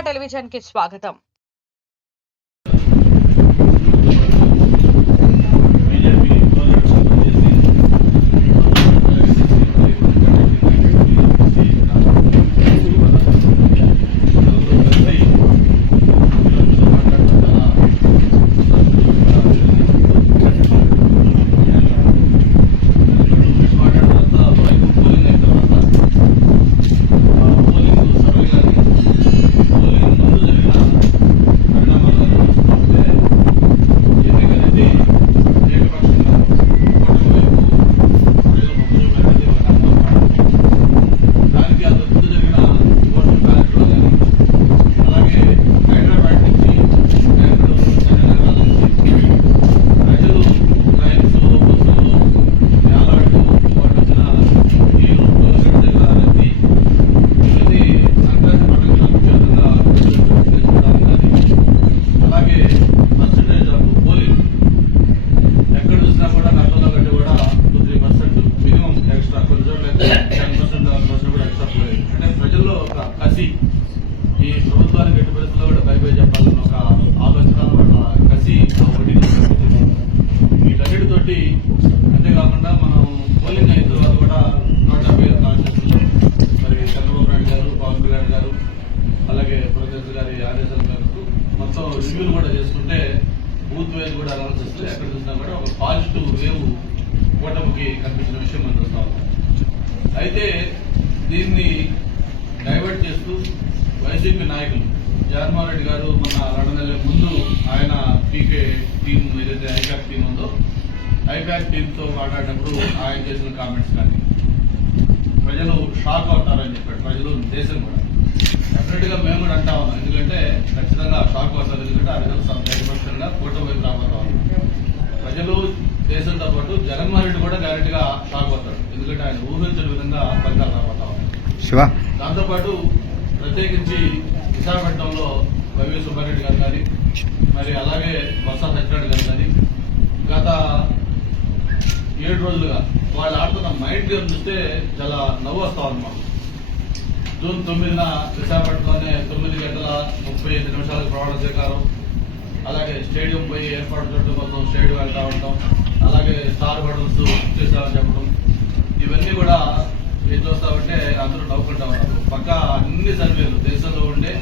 టెలివిజన్కి స్వాగతం. బూత్ కూడా కూడా వస్తుంది ఎక్కడ చూసినా కూడా ఒక పాజిటివ్ వేవ్ కూటమికి కనిపించిన విషయం మనం చూస్తా అయితే దీన్ని డైవర్ట్ చేస్తూ వైసీపీ నాయకులు జగన్మోహన్ రెడ్డి గారు మన రెండు నెలల ముందు ఆయన పీకే టీం ఏదైతే ఐపాక్ టీం ఉందో ఐప్యాక్ టీంతో మాట్లాడినప్పుడు ఆయన చేసిన కామెంట్స్ కానీ ప్రజలు షాక్ అవుతారని చెప్పాడు. ప్రజలు దేశం కూడా. డెఫినెట్గా మేము కూడా అంటా ఉన్నాం. ఎందుకంటే ఖచ్చితంగా షాక్ అవుతారు. ఎందుకంటే ఆ రిజల్ట్స్ అంత కూటమి వైపు రాబోతా ఉన్నాం ప్రజలు దేశంతో పాటు జగన్మోహన్ రెడ్డి కూడా డైరెక్ట్గా షాక్ అవుతాడు ఎందుకంటే ఆయన ఊహించిన విధంగా ఫలితాలు రాబోతా ఉన్నాయి శివ. దాంతోపాటు ప్రత్యేకించి విశాఖపట్నంలో వైవి సుబ్బారెడ్డి గారు కానీ మరి అలాగే బొత్స సత్యనారాయణ గారు కానీ గత ఏడు రోజులుగా వాళ్ళు ఆడుతున్న మైండ్ గేమ్ చూస్తే చాలా నవ్వు వస్తా ఉన్నాం జూన్ తొమ్మిదిన విశాఖపట్నంలోనే తొమ్మిది గంటల ముప్పై ఐదు నిమిషాలకు ప్రమాణ స్వీకారం. అలాగే స్టేడియం పోయి ఏర్పాటు చేయడం కోసం స్టేడియం వెళ్తా ఉంటాం. అలాగే స్టార్ హోటల్స్ చేస్తామని చెప్పడం ఇవన్నీ కూడా ఏం చూస్తామంటే అందరూ నవ్వుకుంటా ఉన్నారు. పక్క అన్ని సర్వేలు దేశంలో ఉండే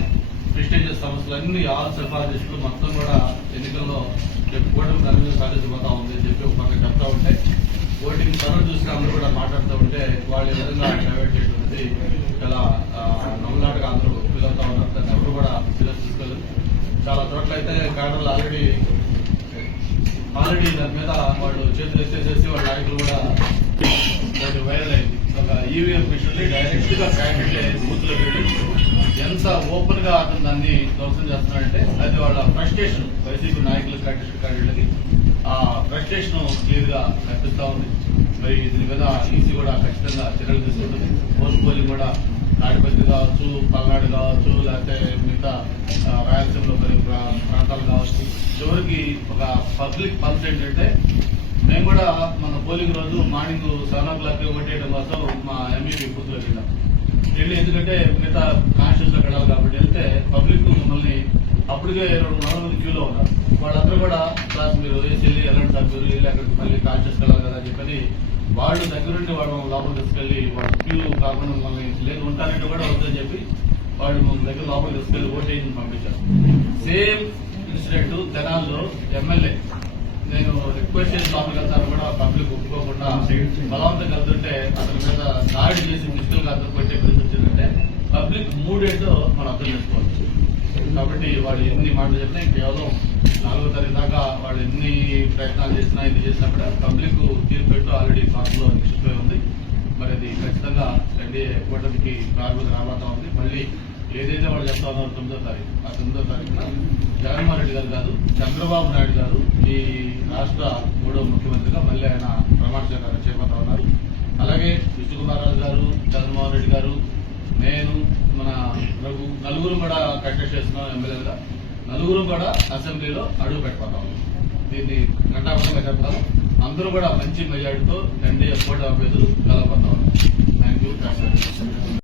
ప్రెస్టీజియస్ సంస్థలు అన్ని ఆల్ సిఫారసులు మొత్తం కూడా ఎన్నికల్లో చెప్పుకోవడం కూటమి దాని సాధించబోతా ఉంది అని చెప్పి ఒక పక్క చెప్తా ఉంటే ఓటింగ్ సర్వే చూసిన అందరూ కూడా మాట్లాడుతూ ఉంటే వాళ్ళు ఏ విధంగా డైవర్ట్ చేయడం అనేది చాలా ఆ, నవ్వులాటగా అందరూ ఫీల్ అవుతా ఉన్నారు. దాన్ని ఎవరు కూడా సీరియస్ తీసుకోలేదు. చాలా చోట్ల అయితే కాడర్లు ఆల్రెడీ ఆల్రెడీ దాని మీద వాళ్ళు చేతులు ఎత్తేసేసి వాళ్ళ నాయకులు కూడా వైరల్ అయింది. ఒక ఈవీఎం మిషన్ డైరెక్ట్గా క్యాండిడేట్ బూత్లో ఎంత ఓపెన్గా అతను దాన్ని ధ్వంసం చేస్తున్నాడంటే అది వాళ్ళ ఫ్రస్ట్రేషన్ వైసీపీ నాయకులు క్యాండిడేట్ క్యాండిడేట్లకి ఆ ఫ్రస్ట్రేషన్ క్లియర్గా కనిపిస్తా ఉంది. మరి దీని మీద ఈసీ కూడా ఖచ్చితంగా చర్యలు తీసుకుంటుంది. పోస్ట్ పోలింగ్ కూడా తాడిపత్రి కావచ్చు పల్నాడు కావచ్చు లేకపోతే మిగతా రాయలసీమలో కొన్ని ప్రా- ప్రాంతాలు కావచ్చు. చివరికి ఒక పబ్లిక్ పల్స్ ఏంటంటే మేము కూడా మన పోలింగ్ రోజు మార్నింగ్ సెవెన్ ఓ క్లాక్ ఓటేయడం కోసం మా ఎంఈపీ బూత్లో వెళ్ళాం వెళ్ళి ఎందుకంటే మిగతా కాన్స్టిట్యూన్స్లో వెళ్ళాలి కాబట్టి వెళ్తే పబ్లిక్ మమ్మల్ని అప్పటికే రెండు వందల మంది క్యూలో ఉన్నారు. వాళ్ళందరూ కూడా క్లాస్ మీరు వేసి వెళ్ళి ఎలాంటి సార్ మీరు వెళ్ళి అక్కడికి మళ్ళీ కాన్షియస్ వెళ్ళాలి కదా అని చెప్పని వాళ్ళు దగ్గరుండి వాళ్ళు లోపల తీసుకెళ్ళి వాళ్ళు క్యూ కాకుండా మమ్మల్ని లేదు ఉంటారంటే కూడా వద్దని చెప్పి వాళ్ళు మన దగ్గర లోపల తీసుకెళ్ళి ఓటేసి పంపించారు. సేమ్ ఇన్సిడెంట్ తెనాల్లో ఎమ్మెల్యే నేను రిక్వెస్ట్ చేసి లోపలికి వెళ్తాను కూడా పబ్లిక్ ఒప్పుకోకుండా బలవంతం కలుతుంటే అతని మీద దాడి చేసి ఫిజికల్గా అతను కొట్టే పరిస్థితి వచ్చిందంటే పబ్లిక్ మూడేంటో మనం అర్థం చేసుకోవచ్చు కాబట్టి వాళ్ళు ఎన్ని మాటలు చెప్పినా కేవలం నాలుగో తారీఖు దాకా వాళ్ళు ఎన్ని ప్రయత్నాలు చేసినా ఎన్ని చేసినా కూడా పబ్లిక్ తీర్పు పెట్టు ఆల్రెడీ లో నిలిచిపోయి ఉంది. మరి అది ఖచ్చితంగా ఎన్డీఏ కూటమికి ప్రారంభం రాబోతా ఉంది. మళ్ళీ ఏదైతే వాళ్ళు చెప్తా తొమ్మిదో తారీఖు. ఆ తొమ్మిదో తారీఖున జగన్మోహన్ రెడ్డి గారు కాదు చంద్రబాబు నాయుడు గారు ఈ రాష్ట్ర మూడో ముఖ్యమంత్రిగా మళ్ళీ ఆయన ప్రమాణ స్వీకారం చేపడతా ఉన్నారు. అలాగే విష్ణుకుమారరాజు గారు జగన్మోహన్ రెడ్డి గారు నేను మన రఘు నలుగురు కూడా కంటెస్ట్ చేస్తున్నాం ఎమ్మెల్యేలుగా. నలుగురు కూడా అసెంబ్లీలో అడుగు పెట్టుకుంటాం దీన్ని ఘంటాపరంగా చెప్తాను అందరూ కూడా మంచి మెజార్టీతో ఎన్డీఏ కూటమి అభ్యర్థులు థ్యాంక్ ఉన్నారు